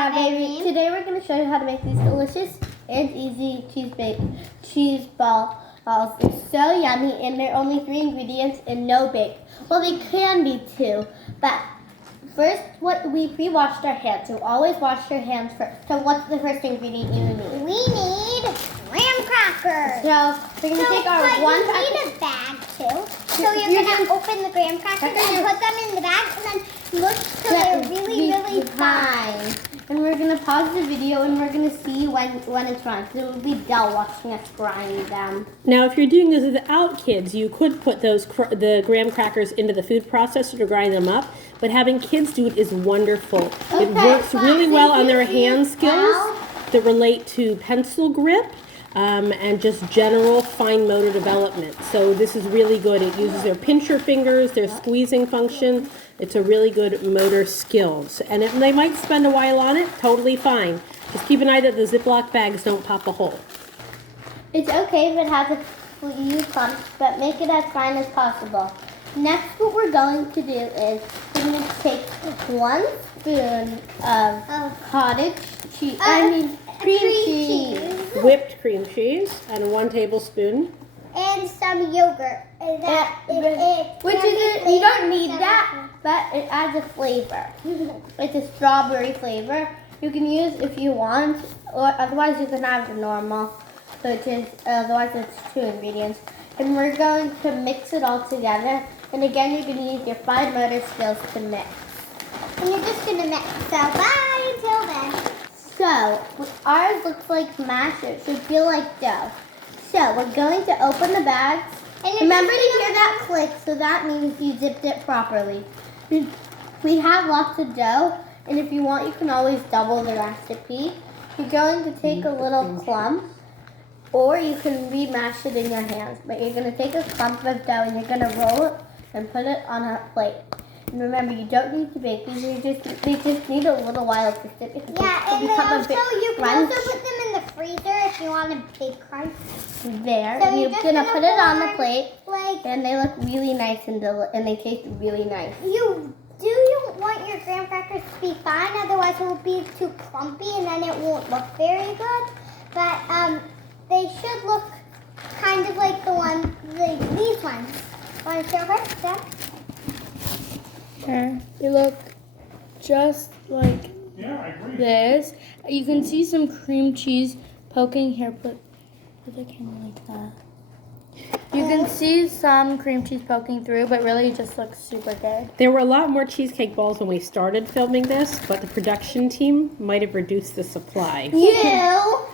Hi, baby. Today we're going to show you how to make these delicious and easy cheese balls. They're so yummy, and they're only 3 ingredients and no bake. Well, they can be 2, but first, we pre-washed our hands. So always wash your hands first. So what's the first ingredient you need? We need graham crackers. So we're going to take our one packet. You need a bag too. So you're going to open the graham crackers and put them in the bag and then look till they're really fine. And we're going to pause the video and we're going to see when it's fine. Because it would be dull watching us grind them. Now, if you're doing this without kids, you could put the graham crackers into the food processor to grind them up. But having kids do it is wonderful. Okay, it works really well on their hand skills that relate to pencil grip and just general fine motor development. So this is really good. It uses their pincher fingers, their squeezing function. It's a really good motor skills. And they might spend a while on it, totally fine. Just keep an eye that the Ziploc bags don't pop a hole. It's okay if it has a few clumps, but make it as fine as possible. Next, what we're going to do is we're going to take 1 spoon of cottage cheese. Cream cheese. Whipped cream cheese and 1 tablespoon. And some yogurt. You don't need that, but it adds a flavor. It's a strawberry flavor. You can use if you want, or otherwise you can have the normal. Otherwise it's 2 ingredients. And we're going to mix it all together. And again, you can use your fine motor skills to mix. And you're just going to mix. So bye until then. So, ours looks like mash. It should feel like dough. So, we're going to open the bags. And remember to hear that click, so that means you zipped it properly. We have lots of dough, and if you want, you can always double the recipe. You're going to take a little clump, or you can remash it in your hands. But you're going to take a clump of dough, and you're going to roll it and put it on a plate. And remember, you don't need to bake these. They just need a little while to stick. Yeah, and then you can also put them in the freezer if you want a big crunch. There, so and you're gonna put it on the plate, and they look really nice and they taste really nice. You want your graham crackers to be fine, otherwise it will be too clumpy and then it won't look very good. But they should look kind of like these ones. Want to show her? Step? Sure. They look just like this. You can see some cream cheese poking here. Put the camera like that. You can see some cream cheese poking through, but really it just looks super good. There were a lot more cheesecake balls when we started filming this, but the production team might have reduced the supply. You